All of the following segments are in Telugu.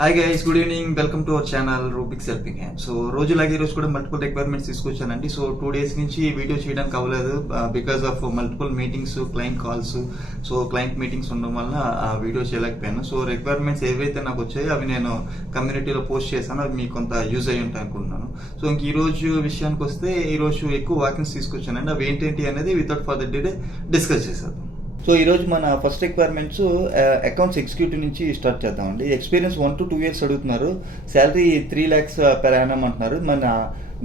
Hi guys, good evening. Welcome to our channel Rubix helping hand. So రోజులాగే ఈరోజు కూడా మల్టిపుల్ రిక్వైర్మెంట్స్ తీసుకొచ్చానండి. సో 2 days నుంచి వీడియో చేయడానికి అవ్వలేదు because of multiple meetings, client calls. So client meetings ఉండడం వల్ల ఆ వీడియో చేయలేకపోయాను. సో రిక్వైర్మెంట్స్ ఏవైతే నాకు వచ్చాయో అవి నేను కమ్యూనిటీలో పోస్ట్ చేశాను. అవి మీకు కొంత యూజ్ అయ్యి ఉంటాయి అనుకుంటున్నాను. సో ఇంక ఈ రోజు విషయానికి వస్తే ఈ రోజు ఎక్కువ వాకింగ్స్ తీసుకొచ్చానండి. అవి ఏంటేంటి అనేది వితౌట్ ఫర్దర్ డిలే డిస్కస్ చేశాను. సో ఈరోజు మన ఫస్ట్ రిక్వైర్మెంట్స్ అకౌంట్స్ ఎగ్జిక్యూటివ్ నుంచి స్టార్ట్ చేద్దామండి. ఎక్స్పీరియన్స్ 1 to 2 years అడుగుతున్నారు. శాలరీ 3 lakhs per annum అంటున్నారు. మన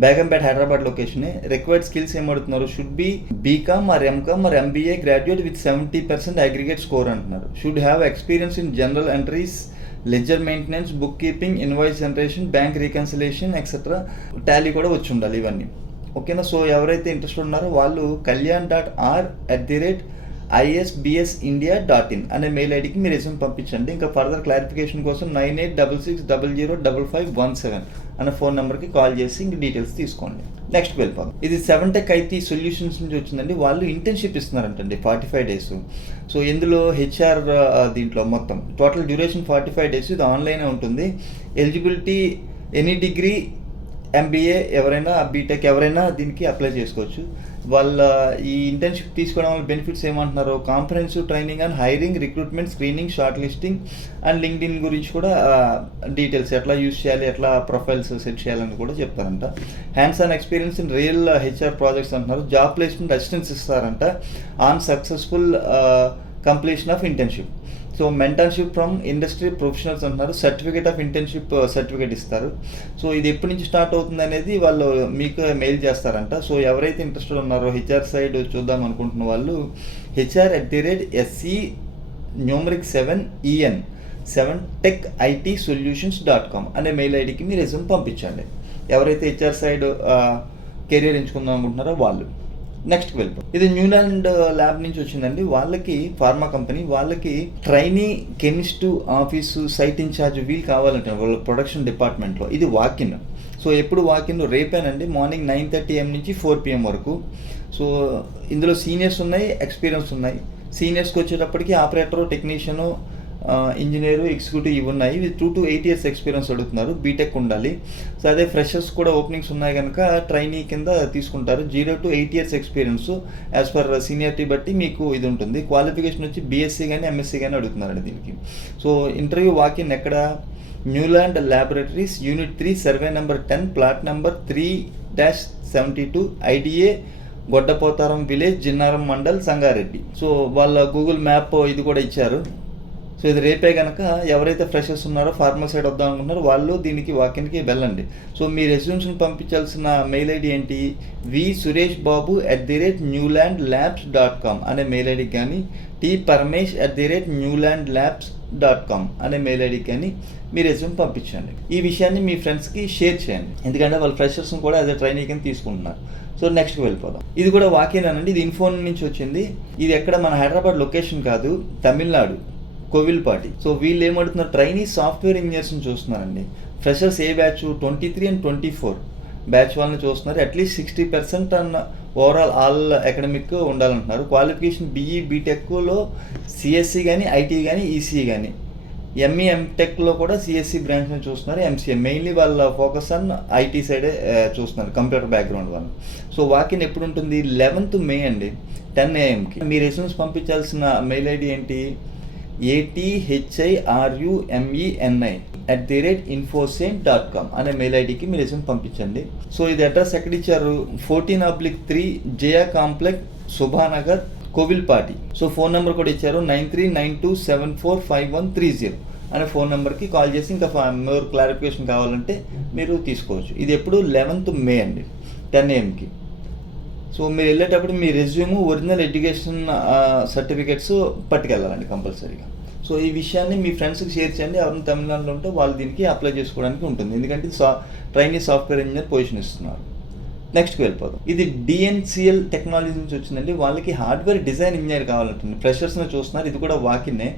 Begumpet Hyderabad location. Required skills ఏం అడుగుతున్నారు? Should be BCom or MCom or MBA graduate with 70% aggregate score అంటున్నారు. Should have experience in general entries, ledger maintenance, book keeping, invoice generation, bank reconciliation etcetera. Tally కూడా వచ్చి ఉండాలి ఇవన్నీ. ఓకేనా? సో ఎవరైతే ఇంట్రెస్ట్ ఉన్నారో వాళ్ళు kalyan.r@isbsindia.in అనే మెయిల్ ఐడికి మీ రెజ్యూమ్ పంపించండి. ఇంకా ఫర్దర్ క్లారిఫికేషన్ కోసం 9866000517 అనే ఫోన్ నెంబర్కి కాల్ చేసి ఇంక డీటెయిల్స్ తీసుకోండి. నెక్స్ట్ వెళ్ళిపోదాం. ఇది 7Tech IT సొల్యూషన్స్ నుంచి వచ్చిందండి. వాళ్ళు ఇంటర్న్షిప్ ఇస్తున్నారంటండి 45 days. సో ఇందులో హెచ్ఆర్ దీంట్లో మొత్తం టోటల్ డ్యూరేషన్ 45 days. ఇది ఆన్లైనే ఉంటుంది. ఎలిజిబిలిటీ ఎనీ డిగ్రీ, ఎంబీఏ ఎవరైనా, బీటెక్ ఎవరైనా దీనికి అప్లై చేసుకోవచ్చు. వాళ్ళ ఈ ఇంటర్న్షిప్ తీసుకోవడం వల్ల బెనిఫిట్స్ ఏమంటున్నారు? Comprehensive training and hiring, recruitment, screening, short listing and LinkedIn గురించి కూడా డీటెయిల్స్ ఎట్లా యూజ్ చేయాలి, ఎట్లా ప్రొఫైల్స్ సెట్ చేయాలని కూడా చెప్తారంట. Hands on experience in real HR projects అంటున్నారు. జాబ్ ప్లేస్మెంట్ అసిస్టెన్స్ ఇస్తారంట on successful completion of internship. So mentorship from industry professionals అంటున్నారు. సర్టిఫికేట్ ఆఫ్ ఇంటర్న్షిప్ సర్టిఫికేట్ ఇస్తారు. సో ఇది ఎప్పటి నుంచి స్టార్ట్ అవుతుంది అనేది వాళ్ళు మీకు మెయిల్ చేస్తారంట. సో ఎవరైతే ఇంట్రెస్టెడ్ ఉన్నారో హెచ్ఆర్ సైడ్ చూద్దాం అనుకుంటున్న వాళ్ళు HR@7EN 7techitsolutions.com అనే మెయిల్ ఐడికి మీ రెజ్యూమ్ పంపించండి. ఎవరైతే హెచ్ఆర్ సైడ్ కెరియర్ ఎంచుకుందాం అనుకుంటున్నారో వాళ్ళు. నెక్స్ట్కి వెళ్ళిపోయి ఇది న్యూలాండ్ ల్యాబ్ నుంచి వచ్చిందండి. వాళ్ళకి ఫార్మా కంపెనీ, వాళ్ళకి trainee chemist office site incharge వీళ్ళు కావాలంటే వాళ్ళ ప్రొడక్షన్ డిపార్ట్మెంట్లో. ఇది వాకిన్. సో ఎప్పుడు వాకిన్? రేపేనండి. మార్నింగ్ 9:30 AM నుంచి 4 PM వరకు. సో ఇందులో సీనియర్స్ ఉన్నాయి, ఎక్స్పీరియన్స్ ఉన్నాయి. సీనియర్స్కి వచ్చేటప్పటికి ఆపరేటరు, టెక్నీషియను, ఇంజనీరు, ఎగ్జిక్యూటివ్ ఇవి ఉన్నాయి. ఇది 2 to 8 years ఎక్స్పీరియన్స్ అడుగుతున్నారు. బీటెక్ ఉండాలి. సో అదే ఫ్రెషర్స్ కూడా ఓపెనింగ్స్ ఉన్నాయి కనుక ట్రైనీ కింద తీసుకుంటారు. 0 to 8 years experience as per seniority బట్టి మీకు ఇది ఉంటుంది. క్వాలిఫికేషన్ వచ్చి బీఎస్సీ కానీ ఎంఎస్సీ కానీ అడుగుతున్నారండి దీనికి. సో ఇంటర్వ్యూ వాకిన్ ఎక్కడ? Newland laboratories, unit 3, survey number 10, plot number 3-72, IDA Goddapotharam village, Jinnaram mandal, Sangareddy. So వాళ్ళ గూగుల్ మ్యాప్ ఇది కూడా ఇచ్చారు. సో ఇది రేపే కనుక ఎవరైతే ఫ్రెషర్స్ ఉన్నారో ఫార్మర్ సైడ్ వద్దాం అనుకున్నారో వాళ్ళు దీనికి వాకిన్కి వెళ్ళండి. సో మీ రెజ్యూమ్స్ని పంపించాల్సిన మెయిల్ ఐడి ఏంటి? vsureshbabu@newlandlabs.com అనే మెయిల్ ఐడికి కానీ, tparmesh@newlandlabs.com అనే మెయిల్ ఐడికి కానీ మీ రెజ్యూమ్ పంపించండి. ఈ విషయాన్ని మీ ఫ్రెండ్స్కి షేర్ చేయండి, ఎందుకంటే వాళ్ళు ఫ్రెషర్స్ని కూడా అదే ట్రైనింగ్ కింద తీసుకుంటున్నారు. సో నెక్స్ట్కి వెళ్ళిపోదాం. ఇది కూడా వాకిన్ అనండి. ఇది ఇన్ఫోన్ నుంచి వచ్చింది. ఇది ఎక్కడ? మన హైదరాబాద్ లొకేషన్ కాదు, తమిళనాడు, కోవిల్పాటి. సో వీళ్ళు ఏమడుతున్నారు? ట్రైనీ సాఫ్ట్వేర్ ఇంజనీర్స్ని చూస్తున్నారండి. ఫ్రెషర్స్ ఏ బ్యాచ్? 23 and 24 బ్యాచ్ వాళ్ళని చూస్తున్నారు. అట్లీస్ట్ 60% అన్న ఓవరాల్ ఆల్ అకాడమిక్ ఉండాలంటున్నారు. క్వాలిఫికేషన్ బీఈ, బీటెక్లో సిఎస్సి కానీ, ఐటీ కానీ, ఈసీ కానీ, ఎంఈ, ఎంటెక్లో కూడా సిఎస్సి బ్రాంచ్ని చూస్తున్నారు. ఎంసీఏ మెయిన్లీ వాళ్ళ ఫోకస్ ఆన్ ఐటీ సైడే చూస్తున్నారు, కంప్యూటర్ బ్యాక్గ్రౌండ్ వాళ్ళు. సో వాకిన్ ఎప్పుడు ఉంటుంది? 11th May అండి, 10 AM మీ రెజ్యూమ్స్ పంపించాల్సిన మెయిల్ ఐడి ఏంటి? athurmeni@infosane.com అనే మెయిల్ ఐడికి మీ రెజ్యూమ్ పంపించండి. సో ఇది అడ్రస్ ఎక్కడ ఇచ్చారు? 14/3 జయా కాంప్లెక్స్, శుభానగర్, కోవిల్పాటి. సో ఫోన్ నెంబర్ కూడా ఇచ్చారు. 9392745130 అనే ఫోన్ నెంబర్కి కాల్ చేసి ఇంకా మోర్ క్లారిఫికేషన్ కావాలంటే మీరు తీసుకోవచ్చు. ఇది ఎప్పుడు? 11th May అండి, 10 AM. సో మీరు వెళ్ళేటప్పుడు మీ రెజ్యూమ్, ఒరిజినల్ ఎడ్యుకేషన్ సర్టిఫికేట్స్ పట్టుకెళ్ళాలండి కంపల్సరీగా. సో ఈ విషయాన్ని మీ ఫ్రెండ్స్కి షేర్ చేయండి. ఎవరైనా తమిళనాడులో ఉంటే వాళ్ళు దీనికి అప్లై చేసుకోవడానికి ఉంటుంది, ఎందుకంటే ట్రైనీ సాఫ్ట్వేర్ ఇంజనీర్ పొజిషన్ ఇస్తున్నారు. నెక్స్ట్కి వెళ్ళిపోదాం. ఇది డిఎన్సిఎల్ టెక్నాలజీ నుంచి వచ్చిందండి. వాళ్ళకి హార్డ్వేర్ డిజైన్ ఇంజనీర్ కావాలంటుంది. ఫ్రెషర్స్ని చూస్తున్నారు. ఇది కూడా వాకిన్నే.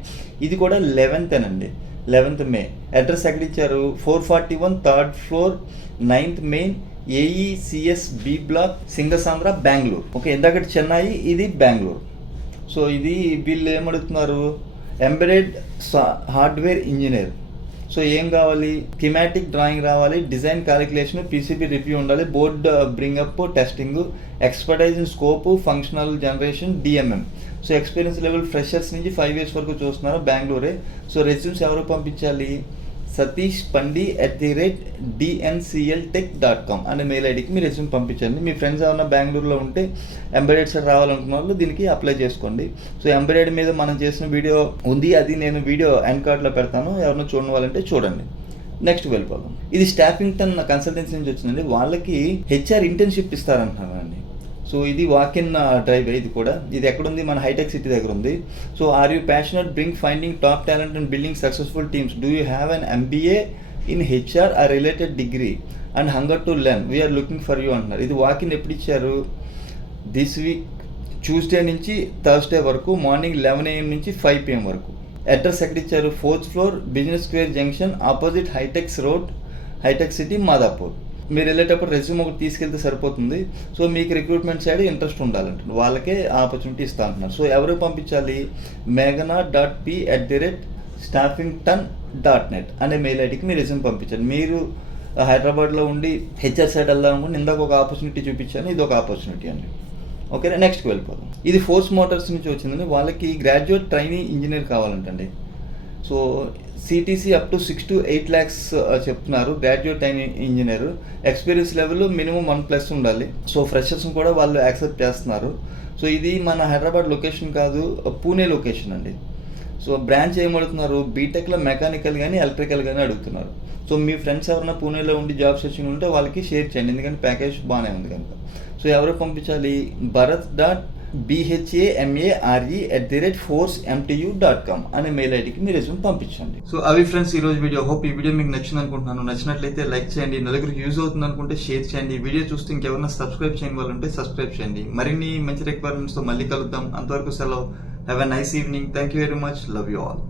ఇది కూడా 11th అండి, 11th May. అడ్రస్ ఎక్కడ ఇచ్చారు? 441 3rd floor 9th Main, AECS B block, Singasandra, Bengaluru. Okay, ఇందాకటి చెన్నై, ఇది బెంగళూరు. సో ఇది వీళ్ళు ఏమడుగుతున్నారు? Embedded hardware engineer. సో ఏం కావాలి, థిమాటిక్ డ్రాయింగ్ రావాలి, డిజైన్ క్యాలిక్యులేషన్, పీసీబీ రివ్యూ ఉండాలి, board bring up, testing, expertise in scope, functional generation, DMM. So experience level freshers నుంచి 5 years వరకు చూస్తున్నారు, బెంగళూరే. సో రెజ్యూమ్స్ ఎవరు పంపించాలి, satish.pandi@dncltech.com అనే మెయిల్ ఐడికి మీ రెజ్యూమ్ పంపించండి. మీ ఫ్రెండ్స్ ఏమైనా బెంగళూరులో ఉంటే ఎంబెడెడ్ సైడ్ రావాలనుకున్న వాళ్ళు దీనికి అప్లై చేసుకోండి. సో ఎంబెడెడ్ మీద మనం చేసిన వీడియో ఉంది, అది నేను వీడియో ఎండ్ కార్డ్లో పెడతాను, ఎవరైనా చూడని వాళ్ళంటే చూడండి. నెక్స్ట్ వెళ్ళిపోదాం. ఇది స్టాఫింగ్టన్ కన్సల్టెన్సీ నుంచి వచ్చిందండి. వాళ్ళకి హెచ్ఆర్ ఇంటర్న్షిప్ ఇస్తారంటున్నారండి. సో ఇది వాక్ ఇన్ డ్రైవ్. ఇది కూడా ఇది ఎక్కడుంది, మన హైటెక్ సిటీ దగ్గర ఉంది. So are you passionate bring finding top talent and building successful teams, do you have an MBA in HR ఆ related degree and hunger to learn, we're looking for you అంటున్నారు. ఇది వాక్ ఇన్ ఎప్పుడు ఇచ్చారు, దిస్ వీక్ ట్యూస్డే నుంచి థర్స్డే వరకు, మార్నింగ్ 11 AM నుంచి 5 PM వరకు. అడ్రస్ ఎక్కడ ఇచ్చారు, 4th floor, business square junction, opposite Hitex road, Hitec City, Madhapur. మీరు వెళ్ళేటప్పుడు రెజ్యూమ్ ఒకటి తీసుకెళ్తే సరిపోతుంది. సో మీకు రిక్రూట్మెంట్ సైడ్ ఇంట్రెస్ట్ ఉండాలంటే వాళ్ళకే ఆపర్చునిటీ ఇస్తా అంటున్నారు. సో ఎవరు పంపించాలి, meghana.p@staffington.net అనే మెయిల్ ఐడికి మీరు రెజ్యూమ్ పంపించండి. మీరు హైదరాబాద్లో ఉండి హెచ్ఆర్ సైడ్ వెళ్దామనుకుంటే ఇందాక ఒక ఆపర్చునిటీ చూపించాను, ఇది ఒక ఆపర్చునిటీ అండి. ఓకే, నెక్స్ట్కి వెళ్ళిపోదాం. ఇది ఫోర్స్ మోటార్స్ నుంచి వచ్చిందండి. వాళ్ళకి గ్రాడ్యుయేట్ ట్రైనీ ఇంజనీర్ కావాలంటండి. So CTC up to 6 to 8 lakhs చెప్తున్నారు. గ్రాడ్యుయేట్ అయిన ఇంజనీర్ ఎక్స్పీరియన్స్ లెవెల్ మినిమం 1+ ఉండాలి. సో ఫ్రెషర్స్ని కూడా వాళ్ళు యాక్సెప్ట్ చేస్తున్నారు. సో ఇది మన హైదరాబాద్ లొకేషన్ కాదు, పూణే లొకేషన్ అండి. సో బ్రాంచ్ ఏమడుగుతున్నారు, బీటెక్లో మెకానికల్ కానీ ఎలక్ట్రికల్ కానీ అడుగుతున్నారు. సో మీ ఫ్రెండ్స్ ఎవరైనా పూణేలో ఉండి జాబ్ సెర్చింగ్ ఉంటే వాళ్ళకి షేర్ చేయండి, ఎందుకంటే ప్యాకేజ్ బాగానే ఉంది కనుక. సో ఎవరు పంపించాలి, bharat.bhare@forcemtu.com అనే మెయిల్ ఐడికి మీ రెజ్యూమ్ పంపించండి. సో అవి ఫ్రెండ్స్ ఈ రోజు వీడియో. హోప్ ఈ వీడియో మీకు నచ్చింది అనుకుంటున్నాను. నచ్చినట్లయితే లైక్ చేయండి, నలుగురికి యూజ్ అవుతుంది అనుకుంటే షేర్ చేయండి. వీడియో చూస్తే ఇంకెవరైనా సబ్స్క్రైబ్ చేయని వాళ్ళు ఉంటే సబ్స్క్రైబ్ చేయండి. మరిన్ని మంచి రిక్వైర్మెంట్స్తో మళ్ళీ కలుద్దాం. అంతవరకు సెలవు. Have a nice evening. Thank you very much. Love you all.